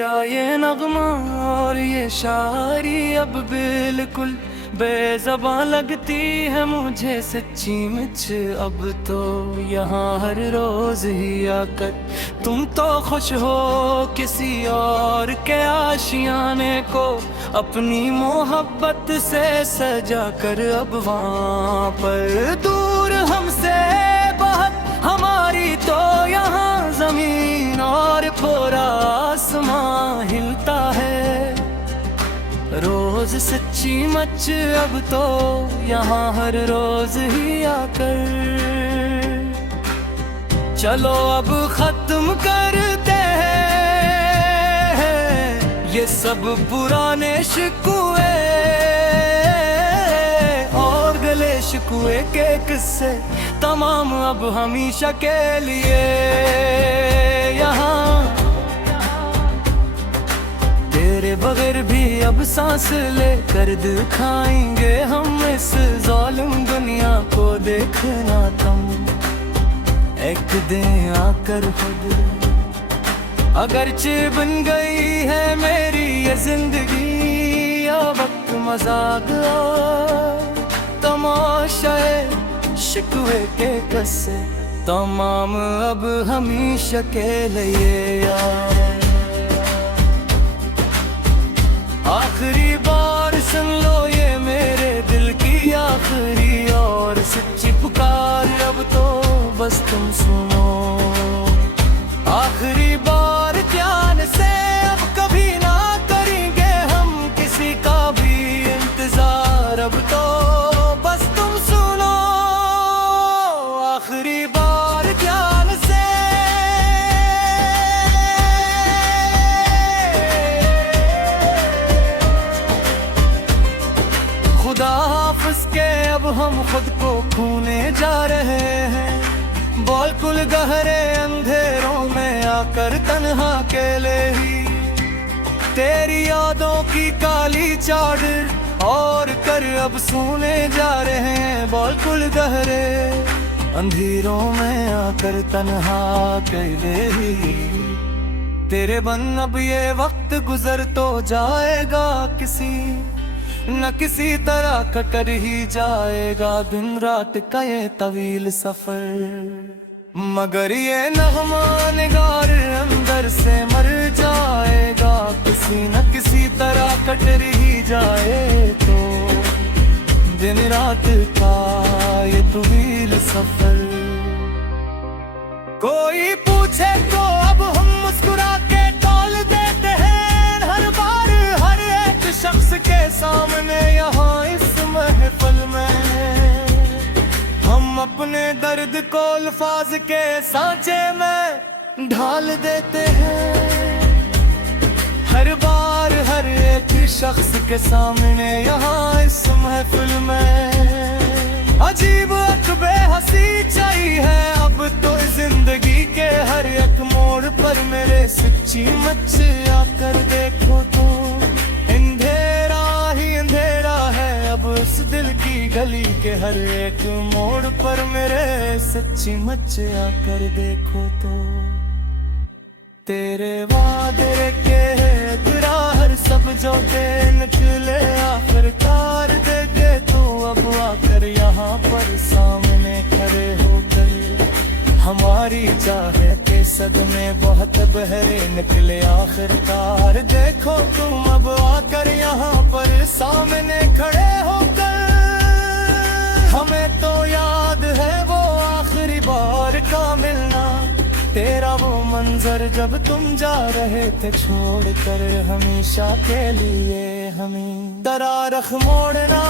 तेरा ये नगमा और ये शायरी अब बिल्कुल बेज़बां लगती है मुझे सच्ची मुझ। अब तो यहाँ हर रोज ही आकर तुम तो खुश हो किसी और के आशियाने को अपनी मोहब्बत से सजा कर। अब वहाँ पर दूर हमसे बहुत हमारी तो यहाँ जमीन और पूरा आसमां हिलता है रोज सच्ची मच। अब तो यहाँ हर रोज ही आकर चलो अब खत्म करते हैं ये सब पुराने शिकवे और गले शिकवे के किस्से तमाम अब हमेशा के लिए। यहाँ तेरे बगैर भी अब सांस लेकर दिखाएंगे हम इस जालिम दुनिया को। देखना तुम एक दिन आकर खुद अगरचे बन गई है मेरी ये जिंदगी या वक्त मजाक तमाशाए शिकवे के कस्से तमाम अब हमेशा के लिए यार। आखिरी बार सुन लो ये मेरे दिल की आखिरी और सच्ची पुकार। अब तो बस तुम सुनो आखिरी बार ध्यान से। अब कभी ना करेंगे हम किसी का भी इंतजार। अब तो बस तुम सुनो आखिरी बार ध्यान से। खुदा हाफिज के अब हम खुद को खोने जा रहे हैं बिल्कुल गहरे अंधेरों में आकर तन्हा अकेले ही। तेरी यादों की काली चादर और कर अब सोने जा रहे हैं बिल्कुल गहरे अंधेरों में आकर तन्हा अकेले ही। तेरे बन अब ये वक्त गुजर तो जाएगा किसी न किसी तरह कटर ही जाएगा दिन रात का ये तवील सफर। मगर ये नगमा निगार अंदर से मर जाएगा किसी न किसी तरह कटर ही जाए तो दिन रात का ये तवील सफर। कोई पूछे तो अब हम मुस्कुरा के टोल देते हैं हर बार हर एक शख्स के सामने। यहाँ इस महफिल में हम अपने दर्द को अल्फाज के सांचे में ढाल देते हैं हर बार हर एक शख्स के सामने। यहाँ इस महफिल में अजीब अकबे हंसी चाहिए है अब तो जिंदगी के हर एक मोड़ पर मेरे सच्ची मच आकर देखो तो अंधेरा ही अंधेरा है अब इस दिल की गली के हर एक मोड़ पर मेरे सच्ची मच आकर देखो तो। तेरे वादे के तेरा हर सब जो के निकले आखिरकार दे दे तो अब आकर यहाँ पर सामने खड़े होकर हमारी चाहे के सदमे बहुत बहरे निकले आखिरकार। देखो तुम अब आकर यहाँ पर सामने खड़े होकर हमें तो याद है वो आखिरी बार का मिलना तेरा वो मंजर जब तुम जा रहे थे छोड़कर हमेशा के लिए हमें। दरारख मोड़ना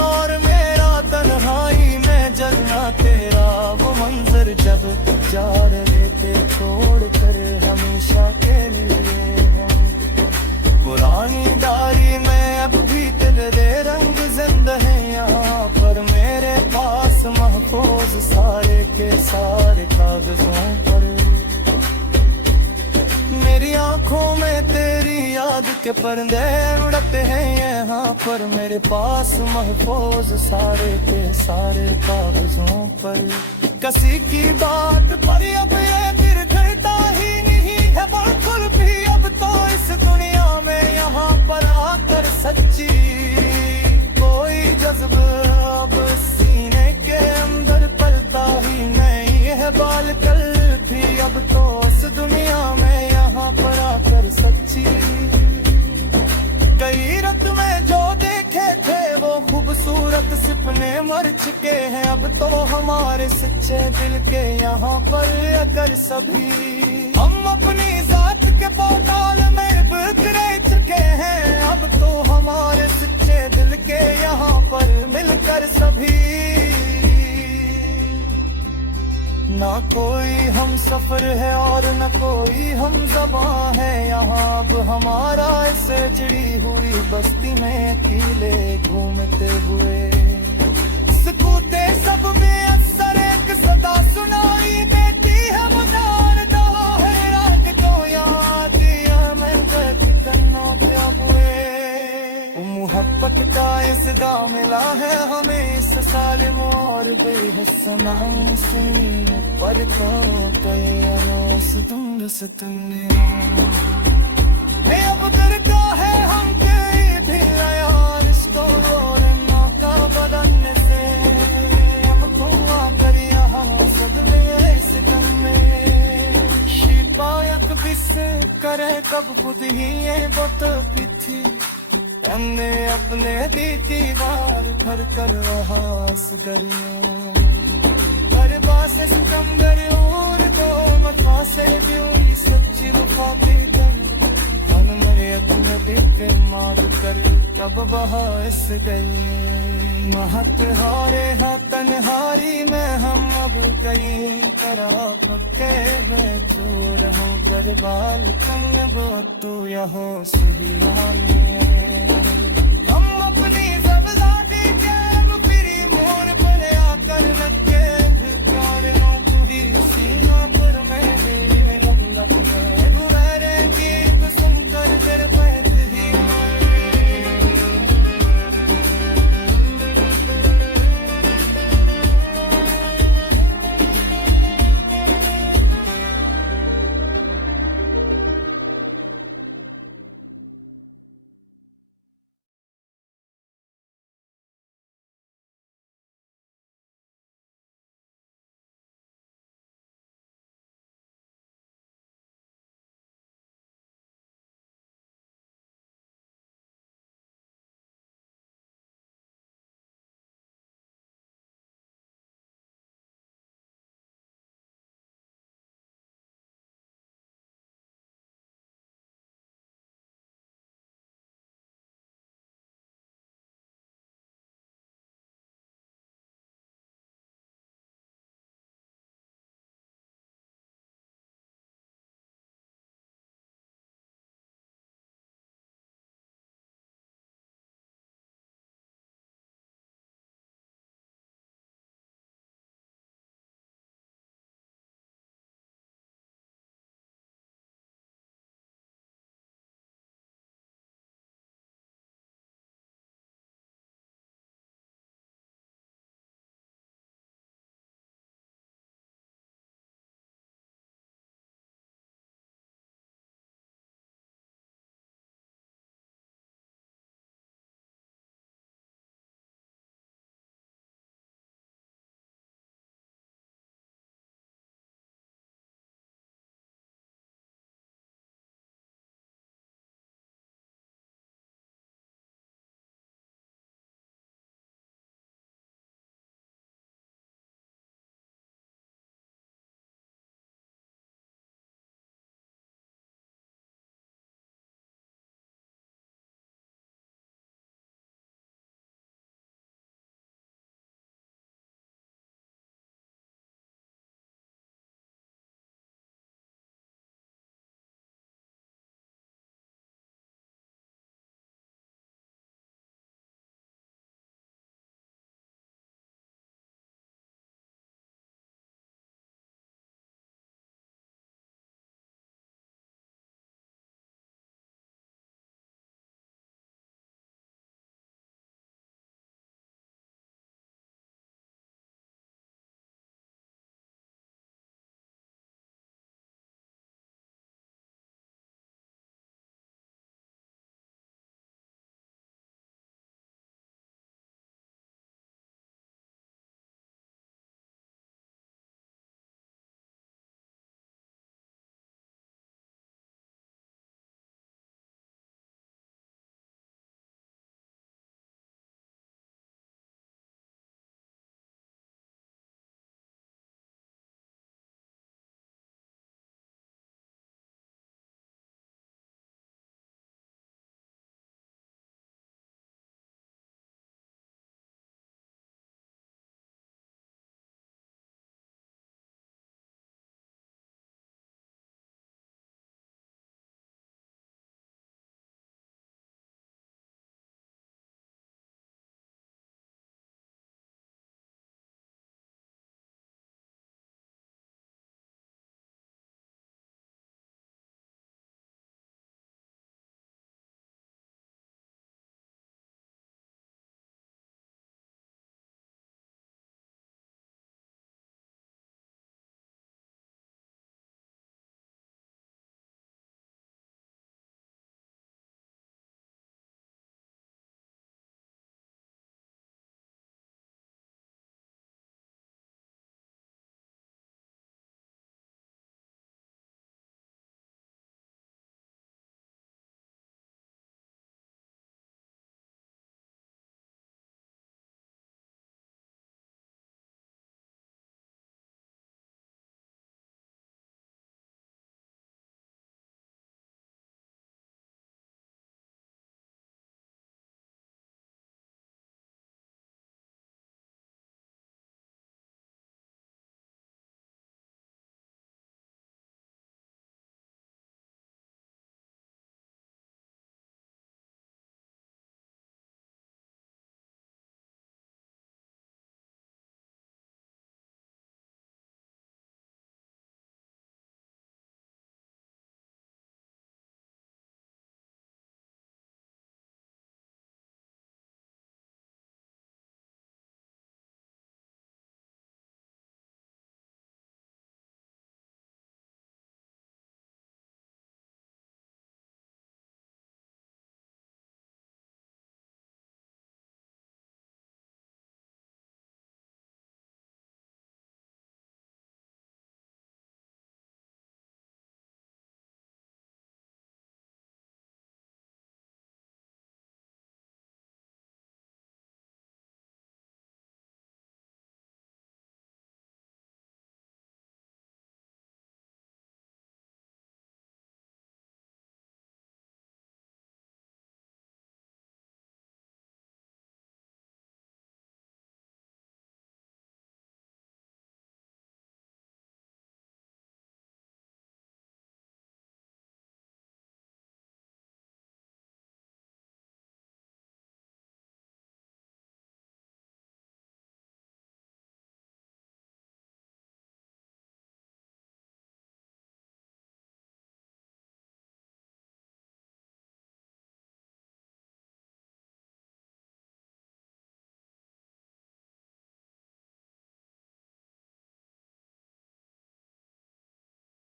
और मेरा तन्हाई में जलना तेरा वो मंजर जब जा रहे थे छोड़कर हमेशा के लिए हम। पुरानी डायरी में अब भी तेरे रंग जिंदा है यहाँ पर मेरे पास महफूज सारे के सारे कागजों पर। मेरी आंखों में तेरी याद के पर्दे उड़ते हैं यहाँ पर मेरे पास महफूज सारे के सारे कागजों पर। किसी की बात पर अब ये फिर घटता ही नहीं है बिल्कुल भी अब हमारे सच्चे दिल के यहाँ पर अगर सभी हम अपनी जात के पोटाल में बिखरे चुके हैं, अब तो हमारे सच्चे दिल के यहाँ पर मिलकर सभी ना कोई हम सफर है और न कोई हम ज़बां है, यहाँ अब हमारा इससे जुड़ी हुई बस्ती में अकेले घूमते हुए सकूते सब में अक्सर एक सदा सुनाई देती है मुजारदा है रात को याद दिया मैं बैठी कन्नों पे हुए मोहब्बत का इसदा मिला है हमें इस सालिम और बेहसना से पर को कयास तुम सतने अब करता है हम कई भी यार इसको और मौका बदलने से अब धुआं कर यहाँ सदमे इस गम में शिकायत भी से करे कब खुद ही ये बत पीछी हमने अपने दी दीवार कर कर हास करियो बरबास सिकंदर और दो मथा से भी सच्ची वफा की दर हम मरे अपने देते मार कर कब बहा इस गई महक हारे हाँ तन्हारी में हम अब कई तरह पक्के बेचोर हो बर्बाद कम बहुत तू यहाँ सुबिया में